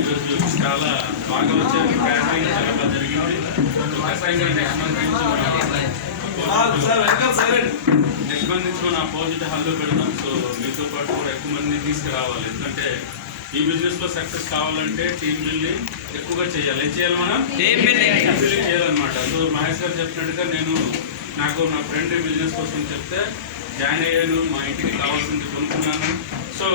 ఈరోజు చాలా బాగా వచ్చారు. క్యాటరింగ్ చాలా బాగా జరిగింది. ఖచ్చితంగా నెక్స్ట్ మంత్ నుంచి మనం అపోజిట్ హాల్లో పెడదాం. సో మీతో పాటు కూడా ఎక్కువ మందిని తీసుకురావాలి. ఎందుకంటే ఈ బిజినెస్ లో సక్సెస్ కావాలంటే టీమ్ బిల్డింగ్ ఎక్కువగా చేయాలి. ఏం చేయాలి? మనం టీమ్ బిల్డింగ్ చేయాలన్నమాట. సో మహేష్ గారు చెప్పినట్టుగా నాకు నా ఫ్రెండ్ బిజినెస్ కోసం చెప్తే జాయిన్ అయ్యాను. మా ఇంటికి కావాల్సింది కొనుక్కున్నాను. సో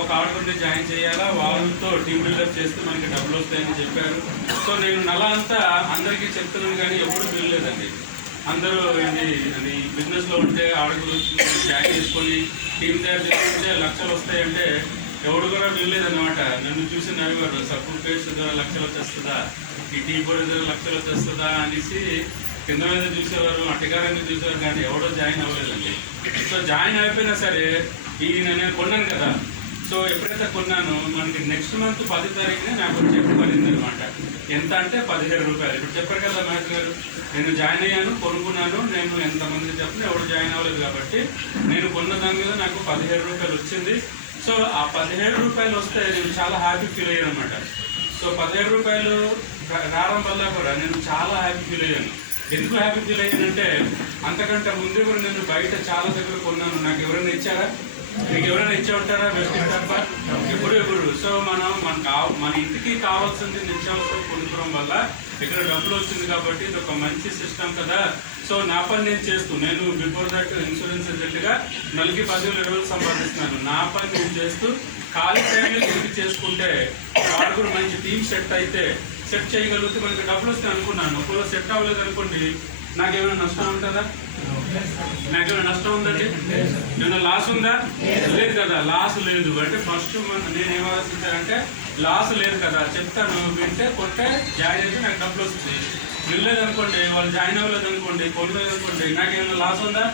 ఒక ఆర్డర్ని జాయిన్ చేయాలా, వాళ్ళతో టీమ్ బిల్డప్ చేస్తే మనకి డబ్బులు వస్తాయని చెప్పారు. సో నేను నెల అంతా అందరికీ చెప్తున్నాను కానీ ఎప్పుడు వెళ్ళలేదండి. అందరూ అది బిజినెస్లో ఉంటే ఆర్డర్ జాయిన్ చేసుకొని టీమ్ తయారు చేసుకుంటే లక్షలు వస్తాయంటే ఎవడు కూడా వెళ్ళలేదన్నమాట. నన్ను చూసి నవ్వేవారు, సపోర్ట్ పేస్ట్ ద్వారా లక్షలు వచ్చేస్తుందా, ఈ టీ బోర్డు ద్వారా లక్షలు వచ్చేస్తుందా అనేసి కింద మీద చూసేవారు, అట్టగారాన్ని చూసేవారు, కానీ ఎవడో జాయిన్ అవ్వలేదండి. సో జాయిన్ అయిపోయినా సరే నేను కొన్నాను కదా. సో ఎప్పుడైతే కొన్నానో మనకి నెక్స్ట్ మంత్ 10 తారీఖునే నాకు చెక్ పడింది అనమాట. ఎంత అంటే 17 రూపాయలు. ఇప్పుడు చెప్పారు కదా మహేష్ గారు, నేను జాయిన్ అయ్యాను, కొనుక్కున్నాను. నేను ఎంతమంది చెప్పిన ఎవరు జాయిన్ అవ్వలేదు కాబట్టి నేను కొన్న దాని మీద నాకు 17 రూపాయలు వచ్చింది. సో ఆ 17 రూపాయలు వస్తే నేను చాలా హ్యాపీ ఫీల్ అయ్యాను అనమాట. సో 17 రూపాయలు రావడం వల్ల కూడా నేను చాలా హ్యాపీ ఫీల్ అయ్యాను. ఎందుకు హ్యాపీ ఫీల్ అయ్యానంటే అంతకంటే ముందు కూడా నేను బయట చాలా దగ్గర కొన్నాను. నాకు ఎవరైనా ఇచ్చారా? మీకు ఎవరైనా ఇచ్చే ఉంటారా? బెస్ట్ తప్ప ఎప్పుడు. సో మన ఇంటికి కావాల్సింది నిత్యావసరం కొనుక్కోవడం వల్ల ఇక్కడ డబ్బులు వచ్చింది కాబట్టి ఇది ఒక మంచి సిస్టమ్ కదా. సో నా పని నేను బిఫోర్ దట్ ఇన్సూరెన్స్ ఏజెంట్గా నెలకి 10,000-20,000 సంపాదిస్తున్నాను. నా పని నేను చేస్తూ ఖాళీ టైంలో ఇంటికి చేసుకుంటే ఆరుగురు మంచి టీమ్ సెట్ చేయగలిగితే మనకి డబ్బులు వస్తాయి అనుకున్నాను. ఒకవేళ సెట్ అవ్వలేదు అనుకోండి, నాకేమైనా నష్టం ఉంటుందా? నాకేమైనా నష్టం ఉందండి? ఏమైనా లాస్ ఉందా? లేదు కదా. లాస్ లేదు అంటే ఫస్ట్ నేను ఏం ఆలోచించానంటే లాస్ లేదు కదా, చెప్తాను వింటే కొట్టే జాయిన్ అయితే నాకు డబ్బులు వస్తుంది. వెళ్ళలేదు అనుకోండి, వాళ్ళు జాయిన్ అవ్వలేదు అనుకోండి, కొనలేదు అనుకోండి, నాకేమైనా లాస్ ఉందా?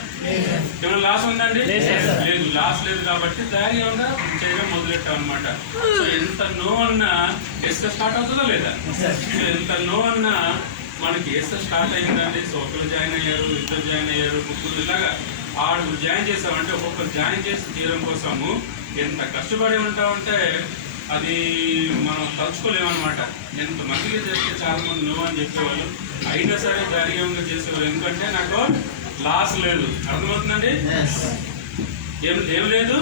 ఏమైనా లాస్ ఉందండి? లేదు. లాస్ లేదు కాబట్టి ధైర్యంగా చేయడం మొదలెట్టాం అనమాట. సో ఎంత నో అన్నా ఎస్ స్టార్ట్ అవుతుందా లేదా? ఎంత నో అన్నా మనకి ఎస్ స్టార్ట్ అయిందండి. సో ఒకరు జాయిన్ అయ్యారు, ఇద్దరు జాయిన్ అయ్యారు, ముగ్గురు, ఇలాగా 6 జాయిన్ చేసామంటే ఒక్కొక్కరు జాయిన్ చేసి తీయడం కోసము ఎంత కష్టపడి ఉంటామంటే అది మనం తలుచుకోలేమన్నమాట. ఎంతమందికి చేస్తే చాలా మంది నో అని చెప్పేవాళ్ళు, అయినా సరే ధైర్యంగా చేసేవాళ్ళు. ఎందుకంటే నాకు లాస్ లేదు. అర్థమవుతుందండి? ఏం లేదు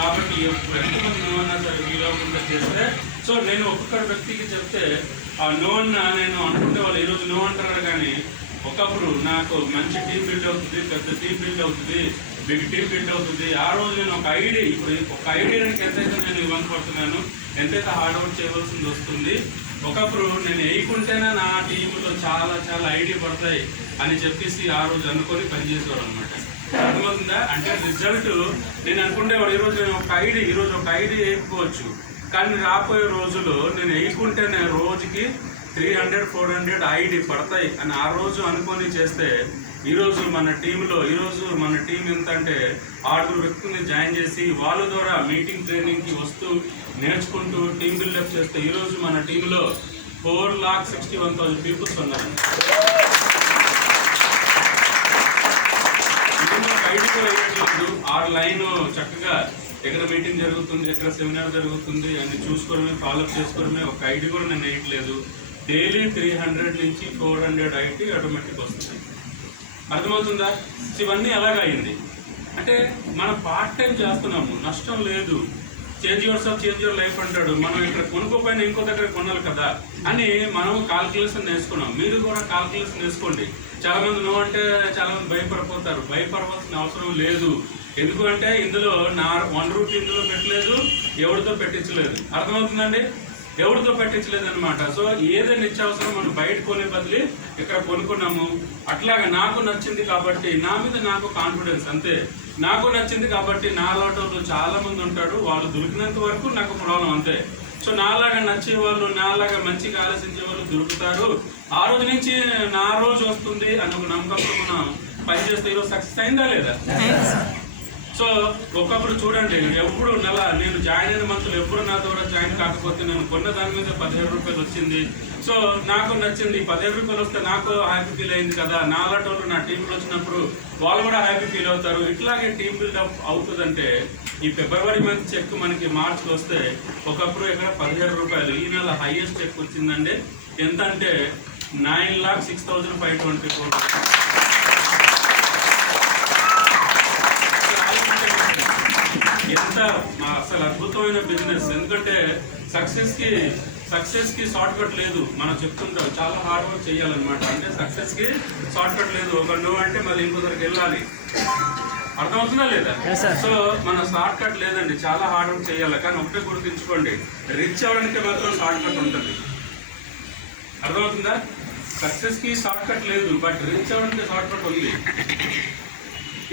కాబట్టి ఎంతమంది నో అన్నా సరే వీలవకుండా చేస్తే. సో నేను ఒక్కొక్క వ్యక్తికి చెప్తే ఆ నో అన్న నేను అనుకుంటే వాళ్ళు ఈరోజు నో అంటారు, కానీ ఒకప్పుడు నాకు మంచి టీం బిల్డ్ అవుతుంది, పెద్ద టీం బిల్డ్ అవుతుంది, బిగ్ టీం బిల్డ్ అవుతుంది. ఆ రోజు నేను ఒక ఐడియాకి ఎంతైతే నేను ఇబ్బంది పడుతున్నాను, ఎంతైతే హార్డ్ వర్క్ చేయవలసింది వస్తుంది. ఒకప్పుడు నేను వేయకుంటేనే నా టీంలో చాలా చాలా ఐడియా పడతాయి అని చెప్పేసి ఆ రోజు అనుకొని పనిచేసేవాడు అనమాట. అర్థమవుతుందా? అంటే రిజల్ట్ నేను అనుకుంటేవాడు ఈరోజు నేను ఈరోజు ఒక ఐడియా వేయకపోవచ్చు, కానీ రాబోయే రోజుల్లో నేను వేయకుంటేనే రోజుకి 300-400 ఐడి పడతాయి అని ఆ రోజు అనుకొని చేస్తే ఈరోజు మన టీం ఎంత అంటే 6 వ్యక్తుల్ని జాయిన్ చేసి వాళ్ళ ద్వారా మీటింగ్ ట్రైనింగ్కి వస్తూ నేర్చుకుంటూ టీం బిల్డప్ చేస్తే ఈరోజు మన టీంలో 4,61,000 పీపుల్స్ ఉన్నారు. ఐడి కూడా వేయట్లేదు. 6 లైన్ చక్కగా ఎక్కడ మీటింగ్ జరుగుతుంది, ఎక్కడ సెమినార్ జరుగుతుంది అని చూసుకోవడమే, ఫాలోఅప్ చేసుకోవడమే. ఒక ఐడి కూడా నేను వేయట్లేదు. డైలీ 300 నుంచి 400 ఐటీ ఆటోమేటిక్ వస్తుంది. అర్థమవుతుందా? ఇవన్నీ ఎలాగ అయింది అంటే మనం పార్ట్ టైం చేస్తున్నాము, నష్టం లేదు. Change your self, change your life అంటాడు. మనం ఇక్కడ కొనుక్కోపోయినా ఇంకో దగ్గర కొనాలి కదా అని మనం కాల్కులేషన్ వేసుకున్నాం. మీరు కూడా కాల్కులేషన్ వేసుకోండి. చాలా మంది నో అంటే చాలా మంది భయపడిపోతారు. భయపడవలసిన అవసరం లేదు. ఎందుకంటే ఇందులో నా 1 రూపీ ఇందులో పెట్టలేదు, ఎవరితో పెట్టించలేదు. అర్థమవుతుందండి? ఎవరితో పెట్టించలేదు అనమాట. సో ఏదైనా నిత్యావసరం మనం బయట కొనే బదిలీ ఇక్కడ కొనుక్కున్నాము. అట్లాగా నాకు నచ్చింది కాబట్టి నా మీద నాకు కాన్ఫిడెన్స్, అంతే. నాకు నచ్చింది కాబట్టి నా లాటోలో చాలా మంది ఉంటాడు, వాళ్ళు దొరికినంత వరకు నాకు ప్రాబ్లం, అంతే. సో నాలాగా నచ్చే వాళ్ళు, నాలాగా మంచిగా ఆలోచించే వాళ్ళు దొరుకుతారు. ఆ రోజు నుంచి నా రోజు వస్తుంది అని ఒక నమ్మకంతో మనం పనిచేస్తే ఈరోజు సక్సెస్ అయిందా లేదా? సో ఒకప్పుడు చూడండి, ఎప్పుడు నేను జాయిన్ అయిన మంత్లో ఎప్పుడు నా ద్వారా జాయిన్ కాకపోతే నేను కొన్న దాని మీద 17 రూపాయలు వచ్చింది. సో నాకు నచ్చింది. 17 రూపాయలు వస్తే నాకు హ్యాపీ ఫీల్ అయింది కదా. నా లాంటి వాళ్ళు నా టీంలో వచ్చినప్పుడు వాళ్ళు కూడా హ్యాపీ ఫీల్ అవుతారు. ఇట్లాగే టీం బిల్డప్ అవుతుందంటే ఈ ఫిబ్రవరి మంత్ చెక్ మనకి మార్చికి వస్తే ఒకప్పుడు ఇక్కడ 17 రూపాయలు, ఈ నెల హైయెస్ట్ చెక్ వచ్చిందండి. ఎంత అంటే 9,06,524. ఎంత అసలు అద్భుతమైన బిజినెస్. ఎందుకంటే సక్సెస్ కి షార్ట్ కట్ లేదు. మనం చెప్తుంటాం చాలా హార్డ్ వర్క్ చేయాలన్నమాట. అంటే సక్సెస్ కి షార్ట్ కట్ లేదు. ఒక నువ్వు అంటే మళ్ళీ ఇంకొకరికి వెళ్ళాలి. అర్థమవుతుందా లేదా? సో మన షార్ట్ కట్ లేదండి, చాలా హార్డ్ వర్క్ చేయాలి. కానీ ఒకటే గుర్తుంచుకోండి, రిచ్ అవ్వడానికి మాత్రం షార్ట్ కట్ ఉంటుంది. అర్థమవుతుందా? సక్సెస్ కి షార్ట్ కట్ లేదు, బట్ రిచ్ అవ్వడానికి షార్ట్ కట్ ఉంది.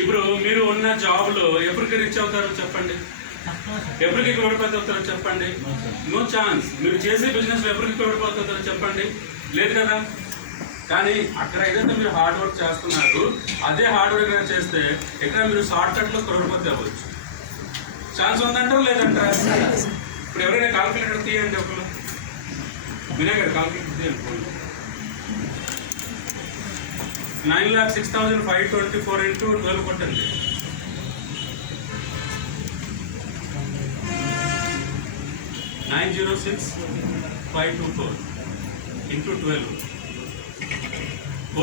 ఇప్పుడు మీరు ఉన్న జాబ్ లో ఎప్పటికి రిచ్ అవుతారో చెప్పండి, ఎప్పటికి కోడిపోతే అవుతారో చెప్పండి? No chance. మీరు చేసే బిజినెస్ లో ఎప్పటికి కోడిపోతారో చెప్పండి? లేదు కదా. కానీ అక్కడ ఏదైతే మీరు హార్డ్ వర్క్ చేస్తున్నారు, అదే హార్డ్ వర్క్ చేస్తే ఇక్కడ మీరు షార్ట్ కట్ లో కోడిపోతే అవ్వచ్చు. ఛాన్స్ ఉందంటారు లేదంటారా? ఇప్పుడు ఎవరైనా కాల్కులేటర్ తీయండి, ఒకరు వినాయకుడు కాల్కులేటర్ తీయండి. 9,06,524 into 12 కొట్టండి. 9,06,524 into 12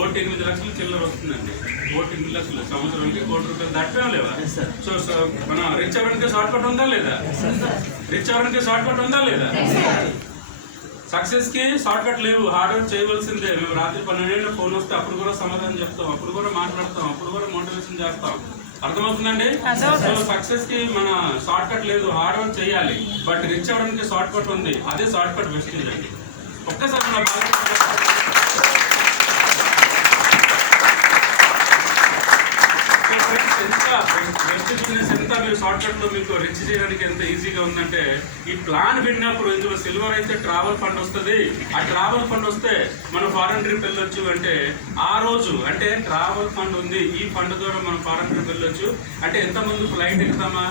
1,8 లక్షలు చిల్లర వస్తుందండి. 1,8 లక్షలు సంవత్సరానికి 1 కోటి రూపాయలు దాటిపోయాం లేవా? సో మన రిచ్ అవ్వడానికి షార్ట్ కట్ ఉందా లేదా? రిచ్ అవ్వడానికి షార్ట్ కట్ ఉందా లేదా? సక్సెస్ కి షార్ట్ కట్ లేవు, హార్డ్ వర్క్ చేయవలసిందే. మేము రాత్రి 12 ఫోన్ వస్తే అప్పుడు కూడా సమాధానం చెప్తాం, అప్పుడు కూడా మాట్లాడతాం, అప్పుడు కూడా మోటివేషన్ చేస్తాం. అర్థమవుతుందండి? సో సక్సెస్ కి మన షార్ట్ కట్ లేదు, హార్డ్ వర్క్ చేయాలి. బట్ రిచ్ అవ్వడానికి షార్ట్ కట్ ఉంది, అదే షార్ట్ కట్ వెస్టేజ్ అండి. ఒక్కసారి నా ఎంత మీరు షార్ట్ కట్ లో మీకు రిచ్ చేయడానికి ఎంత ఈజీగా ఉందంటే, ఈ ప్లాన్ విన్నప్పుడు ఇందులో సిల్వర్ అయితే ట్రావెల్ ఫండ్ వస్తుంది. ఆ ట్రావెల్ ఫండ్ వస్తే మనం ఫారెన్ ట్రిప్ వెళ్ళొచ్చు. అంటే ఆ రోజు అంటే ట్రావెల్ ఫండ్ ఉంది, ఈ ఫండ్ ద్వారా మనం ఫారెన్ ట్రిప్ వెళ్ళొచ్చు. అంటే ఎంతమంది ఫ్లైట్ ఎక్కుతామా,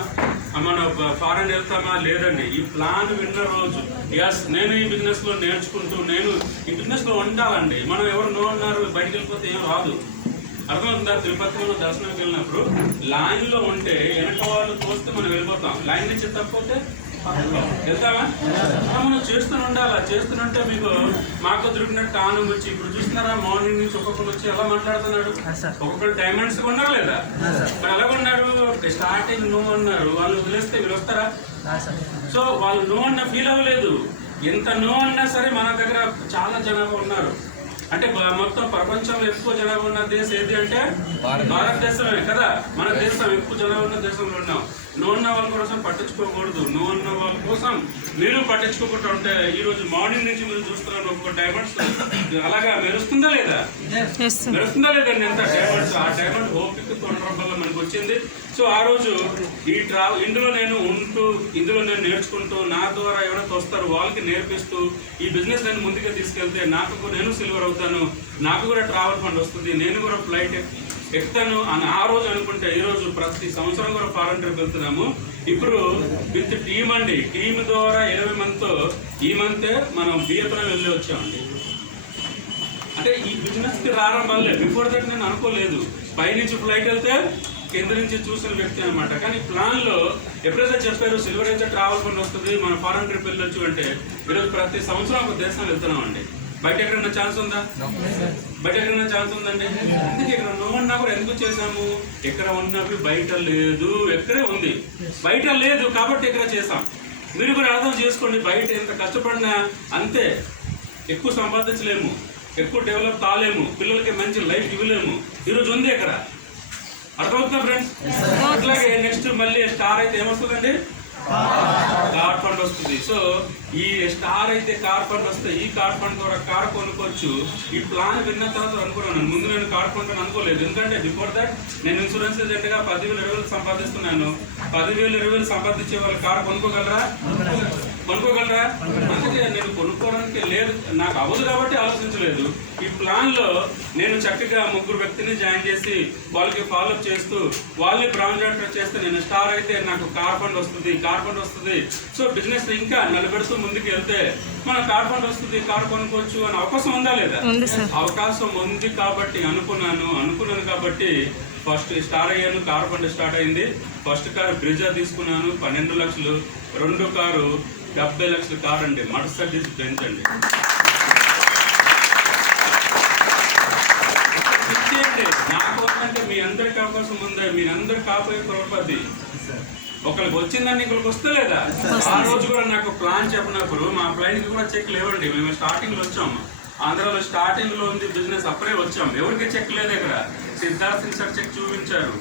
మన ఫారెన్ వెళ్తామా? లేదండి. ఈ ప్లాన్ విన్న రోజు ఎస్ నేను ఈ బిజినెస్ లో నేర్చుకుంటూ నేను ఈ బిజినెస్ లో ఉండాలండి. మనం ఎవరు నో అన్నారు బయటకు వెళ్ళిపోతే ఏం రాదు. అర్థమవుతుందా? తిరుపతిలో దర్శనంకి వెళ్ళినప్పుడు లైన్ లో ఉంటే వెనక వాళ్ళు తోస్తే మనం వెళ్ళిపోతాం, లైన్ నుంచి తప్పిపోతే వెళ్తామా? మనం చేస్తూనే ఉండాలి. చేస్తుంటే మీకు మాకు దొరికినట్టు ఆనందం వచ్చి ఇప్పుడు చూస్తున్నారా, మార్నింగ్ నుంచి ఒక్కొక్కరు వచ్చి ఎలా మాట్లాడుతున్నాడు. ఒక్కొక్కరు డైమండ్స్ కొన్నారు లేదా? మరి ఎలా కొన్నాడు? స్టార్టింగ్ నో అన్నారు, వాళ్ళు వదిలేస్తే వీళ్ళు వస్తారా? సో వాళ్ళు నో అన్న ఫీల్ అవ్వలేదు. ఎంత నో అన్నా సరే మన దగ్గర చాలా జనాభా ఉన్నారు. అంటే మొత్తం ప్రపంచంలో ఎక్కువ జనాభా ఉన్న దేశం ఏది అంటే భారతదేశమే కదా. మన దేశం ఎక్కువ జనాభా ఉన్న దేశంలో ఉన్నాం. నో ఉన్న వాళ్ళ కోసం పట్టించుకోకూడదు, నో ఉన్న వాళ్ళ కోసం మీరు పట్టించుకోకుండా ఉంటే ఈ రోజు మార్నింగ్ నుంచి మీరు చూస్తున్నారు ఒక్కొక్క డైమండ్స్ అలాగా మెరుస్తుందా లేదా? మెరుస్తుందా లేదండి? ఎంత డైమండ్స్, ఆ డైమండ్ ఓపిక ఉండడం వల్ల మనకు వచ్చింది. సో ఆ రోజు ఈ ఇందులో నేను ఉంటూ, ఇందులో నేను నేర్చుకుంటూ, నా ద్వారా ఎవరైతే వస్తారో వాళ్ళకి నేర్పిస్తూ ఈ బిజినెస్ నేను ముందుగా తీసుకెళ్తే నేను సిల్వర్ అవుతాను, నాకు కూడా ట్రావెల్ ఫండ్ వస్తుంది, నేను కూడా ఫ్లైట్ ఎక్కుతాను అని ఆ రోజు అనుకుంటే ఈ రోజు ప్రతి సంవత్సరం కూడా ఫారెన్ ట్రిప్ వెళ్తున్నాము. ఇప్పుడు విత్ టీమ్ అండి, టీమ్ ద్వారా 20 మందితో ఈ మంతే మనం వియత్నాం వెళ్ళి వచ్చామండి. అంటే ఈ బిజినెస్ కి రావడం వల్లే. బిఫోర్ దట్ నేను అనుకోలేదు. పైనుంచి ఫ్లైట్ వెళ్తే కింద నుంచి చూసిన వ్యక్తి అనమాట. కానీ ప్లాన్ లో ఎప్పుడైతే చెప్పారు సిల్వర్ అయితే ట్రావెల్ ఫండ్ వస్తుంది, మనం ఫారెన్ ట్రిప్ వెళ్ళొచ్చు అంటే ఈరోజు ప్రతి సంవత్సరం ఒక దేశం వెళ్తున్నాం అండి. బయట ఎక్కడన్నా ఛాన్స్ ఉందా? బయట ఎక్కడన్నా ఛాన్స్ ఉందండి? అందుకే ఇక్కడ నువ్వన్నా కూడా ఎందుకు చేసాము? ఎక్కడ ఉన్నవి బయట లేదు, ఎక్కడే ఉంది, బయట లేదు కాబట్టి ఇక్కడ చేసాం. మీరు కూడా అర్థం చేసుకోండి. బయట ఎంత కష్టపడినా అంతే, ఎక్కువ సంపాదించలేము, ఎక్కువ డెవలప్ కాలేము, పిల్లలకి మంచి లైఫ్ ఇవ్వలేము. ఈరోజు ఉంది ఇక్కడ. అర్థమవుతుందా ఫ్రెండ్స్? అట్లాగే నెక్స్ట్ మళ్ళీ స్టార్ అయితే ఏమొస్తుందండి? కార్ ఫండ్ వస్తుంది. సో ఈ స్టార్ అయితే కార్ ఫండ్ వస్తే ఈ కార్ ఫండ్ ద్వారా కార్ కొనుక్కోవచ్చు. ఈ ప్లాన్ విన్న తర్వాత అనుకున్నాను. ముందు నేను కార్ ఫండ్ అని అనుకోలేదు. ఎందుకంటే బిఫోర్ దట్ నేను ఇన్సూరెన్స్ ఏజెంట్ గా 10,000-20,000 సంపాదిస్తున్నాను. 10,000-20,000 సంపాదించే వాళ్ళు కార్ కొనుక్కోగలరా? అందుకే నేను కొనుక్కోవడానికి లేదు, నాకు అవ్వదు కాబట్టి ఆలోచించలేదు. ఈ ప్లాన్ లో నేను చక్కగా 3 వ్యక్తిని జాయిన్ చేసి వాళ్ళకి ఫాలోఅప్ చేస్తూ వాళ్ళని బ్రాంచ్ చేస్తే నేను స్టార్ అయితే నాకు కార్ ఫండ్ వస్తుంది. సో బిజినెస్ ఇంకా నిలబెడుతూ ముందుకు వెళ్తే మన కార్ ఫండ్ వస్తుంది, కార్ కొనుక్కోవచ్చు అనే అవకాశం ఉందా లేదా? అవకాశం ఉంది కాబట్టి అనుకున్నాను కాబట్టి ఫస్ట్ స్టార్ట్ అయ్యాను, కార్ ఫండ్ స్టార్ట్ అయింది. ఫస్ట్ కారు బ్రిజా తీసుకున్నాను 12 లక్షలు. 2 కారు 70 లక్షల కార్ అండి, మర్సిడీస్ బెంజ్ అండి. నాకోసంటే మీ అందరికి అవకాశం ఉందా? మీరందరూ కాపోయే పొరపది ఒకరికి వచ్చిందని ఇంకొకరికి వస్తే లేదా? ఆ రోజు కూడా నాకు ప్లాన్ చెప్పినప్పుడు మా ప్లాన్కి కూడా చెక్ లేవండి. మేము స్టార్టింగ్ లో వచ్చాము, ఆంధ్రాలో స్టార్టింగ్ లో ఉంది బిజినెస్, అప్పుడే వచ్చాం. ఎవరికి చెక్ లేదు. ఇక్కడ సిద్ధార్థ్ సార్ చెక్ చూపించారు,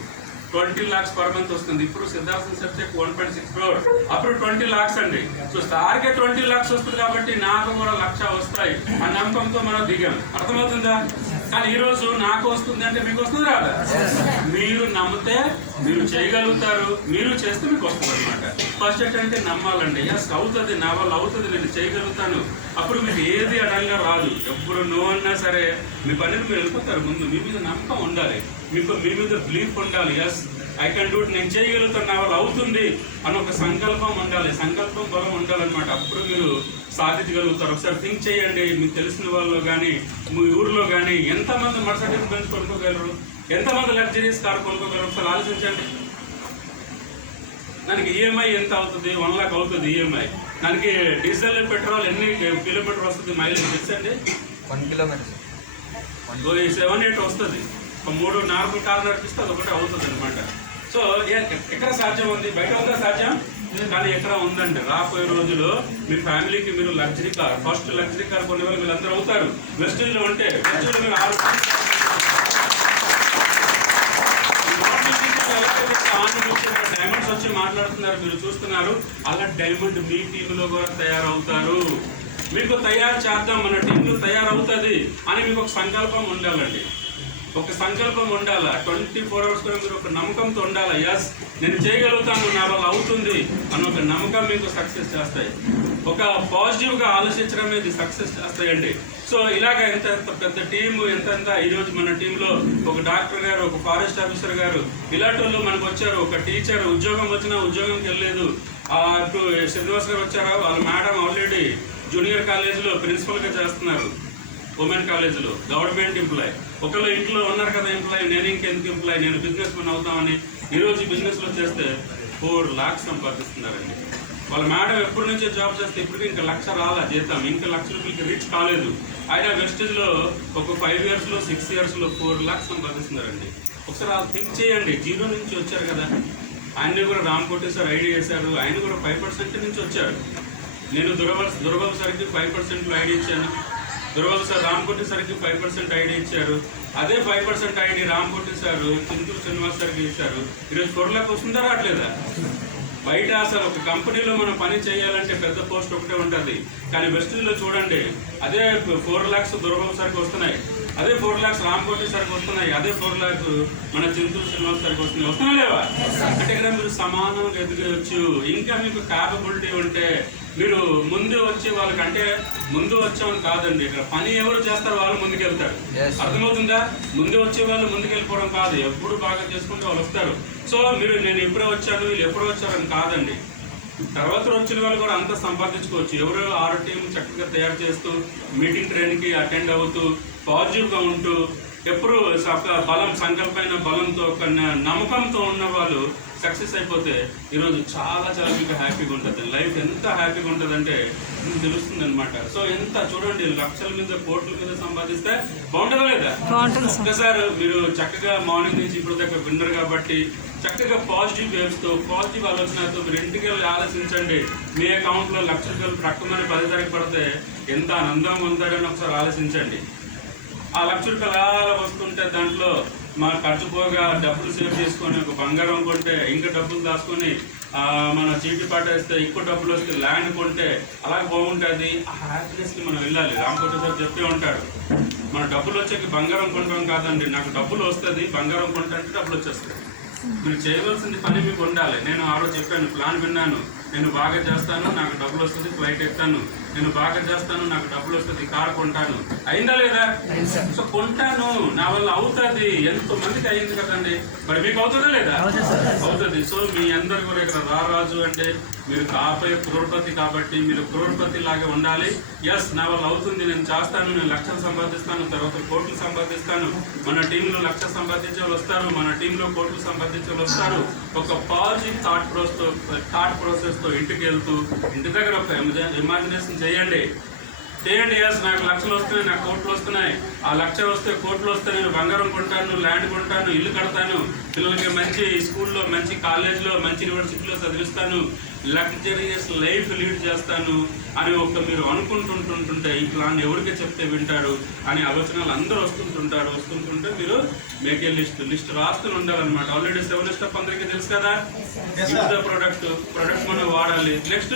20 lakhs పర్ మంత్ వస్తుంది. ఇప్పుడు సిద్ధార్థ్ సార్ చెక్ 1.6 crore, అప్పుడు 20 lakhs అండి. సో స్టార్కే 20 lakhs వస్తుంది కాబట్టి నాకు కూడా 1,00,000 వస్తాయి ఆ నమ్మకంతో మనం దిగాం. అర్థమవుతుందా? కానీ ఈ రోజు నాకు వస్తుంది అంటే మీకు వస్తుంది రాదా? మీరు నమ్మితే మీరు చేయగలుగుతారు, మీరు చేస్తే మీకు వస్తుంది అనమాట. ఫస్ట్ ఏంటంటే నమ్మాలండి. ఎస్ అవుతుంది, నా వల్ల అవుతుంది, నేను చేయగలుగుతాను. అప్పుడు మీకు ఏది అడంగా రాదు. ఎప్పుడు నో అన్నా సరే మీ పనిని మీరు వెళ్ళిపోతారు. ముందు మీ మీద నమ్మకం ఉండాలి, మీకు మీ మీద బిలీఫ్ ఉండాలి. Yes I can do it, నేను చేయగలుగుతాను, నా వల్ల అవుతుంది అని ఒక సంకల్పం ఉండాలి. సంకల్పం బలం ఉండాలన్నమాట. అప్పుడు మీరు సాధించగలుగుతారు. ఒకసారి థింక్ చేయండి, మీకు తెలిసిన వాళ్ళు కానీ మీ ఊర్లో కానీ ఎంతమంది మర్సిడీస్ బెంజ్ కొనుక్కోగలరు, ఎంతమంది లగ్జరీస్ కార్ కొనుక్కోగలరు? ఒకసారి ఆలోచించండి. దానికి ఈఎంఐ ఎంత అవుతుంది? 1 lakh అవుతుంది ఈఎంఐ. దానికి డీజిల్ పెట్రోల్ ఎన్ని కిలోమీటర్ వస్తుంది? మైలేజ్ తెలుసండి? 1 kilometer 7-8 వస్తుంది. 3 నార్మల్ కార్ నడిపిస్తే అదొకటి అవుతుంది అనమాట. సో ఎక్కడ సాధ్యం ఉంది? బయట ఉందా సాధ్యం? కానీ ఎక్కడ ఉందండి. రాబోయే రోజుల్లో మీ ఫ్యామిలీకి మీరు luxury car, first luxury car కొనే వాళ్ళు మీరు అందరూ అవుతారు. వెస్టేజ్లో ఉంటే వెస్టేజ్లో మీరు డైమండ్స్ వచ్చి మాట్లాడుతున్నారు, మీరు చూస్తున్నారు. అలా డైమండ్ మీ టీంలో కూడా తయారవుతారు. మీకు తయారు చేద్దాం, మన టీంలో తయారవుతుంది అని మీకు ఒక సంకల్పం ఉండాలండి. ఒక సంకల్పం ఉండాలా. 24 hours కూడా మీరు ఒక నమ్మకంతో ఉండాలా. ఎస్ నేను చేయగలుగుతాను, నా వల్ల అవుతుంది అని ఒక నమ్మకం మీకు సక్సెస్ చేస్తాయి. ఒక పాజిటివ్గా ఆలోచించడం అనేది సక్సెస్ చేస్తాయండి. సో ఇలాగ ఎంత పెద్ద టీము ఎంత ఈరోజు మన టీంలో ఒక డాక్టర్ గారు, ఒక ఫారెస్ట్ ఆఫీసర్ గారు, ఇలాంటి వాళ్ళు మనకు వచ్చారు. ఒక టీచర్ ఉద్యోగం వచ్చినా ఉద్యోగంకి వెళ్ళలేదు. ఇప్పుడు శ్రీనివాస్ గారు వచ్చారు, వాళ్ళ మేడం ఆల్రెడీ జూనియర్ కాలేజీలో ప్రిన్సిపల్గా చేస్తున్నారు. ఉమెన్ కాలేజీలో గవర్నమెంట్ ఎంప్లాయ్. ఒకళ్ళు ఇంట్లో ఉన్నారు కదా ఎంప్లాయ్, నేను ఇంకెందుకు ఎంప్లాయ్, నేను బిజినెస్ మెన్ అవుతామని ఈరోజు బిజినెస్లో చేస్తే 4 lakhs సంపాదిస్తున్నారండి. వాళ్ళ మేడం ఎప్పటి నుంచో జాబ్ చేస్తే ఇప్పటికీ ఇంకా 1,00,000 రాలా జీతం, ఇంకా 1,00,000 రూపాయలకి రీచ్ కాలేదు. ఆయన వెస్టేజ్లో ఒక 5 yearsలో 6 yearsలో 4 lakhs సంపాదిస్తున్నారండి. ఒకసారి వాళ్ళు థింక్ చేయండి. 0 నుంచి వచ్చారు కదా. ఆయన్ని కూడా రామ్ కోటి సార్ ఐడియా చేశారు. ఆయన కూడా 5% నుంచి వచ్చారు. నేను దుర్బల్ సార్కి 5% ఐడియా ఇచ్చాను. దుర్బల్ సార్ రామ్ కోటి సార్కి 5% ఐడియా ఇచ్చారు. అదే 5% ఐడి రామ్ కోటి సార్ చింతూరు శ్రీనివాస్ సార్కి ఇచ్చారు. ఈరోజు 4 lakhs వస్తుందా రావట్లేదా? బయట అసలు ఒక కంపెనీలో మనం పని చేయాలంటే పెద్ద పోస్ట్ ఒకటే ఉంటుంది. కానీ వెస్టేజ్లో చూడండి, అదే 4 lakhs దుర్బల్ సార్కి వస్తున్నాయి, అదే 4 lakhs రామ్ కోటి సార్కి వస్తున్నాయి, అదే 4 lakhs మన చింతూరు శ్రీనివాస్ సార్కి వస్తున్నాయి. వస్తున్నా లేవా? అంటే కదా మీరు సమానంగా ఎదగవచ్చు. ఇంకా మీకు క్యాపబిలిటీ ఉంటే మీరు ముందు వచ్చే వాళ్ళకంటే ముందు వచ్చామని కాదండి. ఇక్కడ పని ఎవరు చేస్తారు వాళ్ళు ముందుకెళ్తారు. అర్థమవుతుందా? ముందు వచ్చే వాళ్ళు ముందుకెళ్ళిపోవడం కాదు, ఎప్పుడు బాగా చేసుకుంటే వాళ్ళు వస్తారు. సో మీరు నేను ఎప్పుడో వచ్చాను, వీళ్ళు ఎప్పుడో వచ్చారని కాదండి. తర్వాత వచ్చిన వాళ్ళు కూడా అంతా సంపాదించుకోవచ్చు. ఎవరో 6 టీం చక్కగా తయారు చేస్తూ మీటింగ్ ట్రైన్కి అటెండ్ అవుతూ పాజిటివ్గా ఉంటూ ఎప్పుడు బలం సంకల్పమైన బలంతో ఒక నమ్మకంతో ఉన్న వాళ్ళు సక్సెస్ అయిపోతే ఈరోజు చాలా మీకు హ్యాపీగా ఉంటుంది. లైఫ్ ఎంత హ్యాపీగా ఉంటుంది అంటే మీకు తెలుస్తుంది అనమాట. సో ఎంత చూడండి, లక్షల మీద కోట్ల మీద సంపాదిస్తే బాగుంటుందా లేదా? ఒక్కసారి మీరు చక్కగా మార్నింగ్ నుంచి ఇప్పుడు దాకా విన్నర్ కాబట్టి చక్కగా పాజిటివ్ వేవ్స్తో పాజిటివ్ ఆలోచనతో మీరు ఇంటికి వెళ్ళి ఆలోచించండి. మీ అకౌంట్లో 1,00,000 రూపాయలు రక్కమని 10 తారీఖు పడితే ఎంత ఆనందంగా ఉందని ఒకసారి ఆలోచించండి. ఆ 1,00,000 రూపాయలు అలా వస్తుంటే దాంట్లో మా ఖర్చు పోగా డబ్బులు సేవ్ చేసుకొని ఒక బంగారం కొంటే, ఇంకా డబ్బులు దాచుకొని మన చీటీ పాటేస్తే ఎక్కువ డబ్బులు వస్తే ల్యాండ్ కొంటే అలాగే బాగుంటుంది. ఆ హ్యాపీనెస్కి మనం వెళ్ళాలి. రామకోటి సార్ చెప్తూ ఉంటాడు, మన డబ్బులు వచ్చేకి బంగారం కొనడం కాదండి, నాకు డబ్బులు వస్తుంది బంగారం కొంటే అంటే డబ్బులు వచ్చేస్తాయి. మీరు చేయవలసింది పని మీకు ఉండాలి. నేను ఆ రోజు చెప్పాను, ప్లాన్ విన్నాను, నేను బాగా చేస్తాను నాకు డబ్బులు వస్తుంది, ఫ్లైట్ ఎక్కుతాను, నేను బాగా చేస్తాను నాకు డబ్బులు వస్తుంది, కారు కొంటాను. అయిందా లేదా? సో కొంటాను, నా వల్ల అవుతుంది. ఎంతో మందికి అయింది కదండి, మరి మీకు అవుతుందా లేదా? అవుతుంది. సో మీ అందరు కూడా ఇక్కడ రారాజు అంటే మీరు కాబోయే క్రోర్పతి కాబట్టి మీరు క్రోర్పతి లాగా ఉండాలి. ఎస్, నా వల్ల అవుతుంది, నేను చేస్తాను, నేను లక్షలు సంపాదిస్తాను, తర్వాత కోట్లు సంపాదిస్తాను. మన టీంలో లక్ష సంపాదించే వాళ్ళు వస్తారు, మన టీంలో కోట్లు సంపాదించే వాళ్ళు వస్తారు. ఒక పాజిటివ్ థాట్ ప్రాసెస్తో ఇంటికి వెళ్తూ ఇంటి దగ్గర ఒక ఇమాజినేషన్ చేయండి. ఎస్, నాకు లక్షలు వస్తున్నాయి, నాకు కోట్లు వస్తున్నాయి. ఆ లక్ష వస్తే కోట్లు వస్తే నేను బంగారం కొంటాను, ల్యాండ్ కొంటాను, ఇల్లు కడతాను, పిల్లలకి మంచి స్కూల్లో, మంచి కాలేజ్లో, మంచి యూనివర్సిటీలో చదివిస్తాను, లగ్జరియస్ లైఫ్ లీడ్ చేస్తాను అని మీరు అనుకుంటుంటుంటే ఈ ప్లాన్ ఎవరికి చెప్తే వింటాడు అనే ఆలోచనలు అందరూ వస్తుంటుంటే మీరు మేక్ ఏ లిస్ట్ రాస్తూ ఉండాలన్నమాట. ఆల్రెడీ 7 స్టెప్ అందరికీ తెలుసు కదా. ప్రొడక్ట్ మనం వాడాలి. Next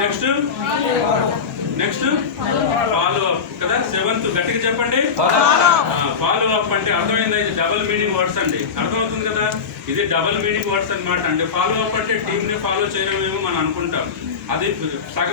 next next follow up కదా. 7th గట్టిగా చెప్పండి. ఫాలో అప్ అంటే అర్థమైందా? ఇది డబుల్ మీనింగ్ వర్డ్స్ అండి, అర్థమవుతుంది కదా. ఇది డబుల్ మీనింగ్ వర్డ్స్ అనమాట. అంటే ఫాలో అప్ అంటే టీమ్ ని ఫాలో చేయడం ఏమో మనం అనుకుంటాం, అది సగం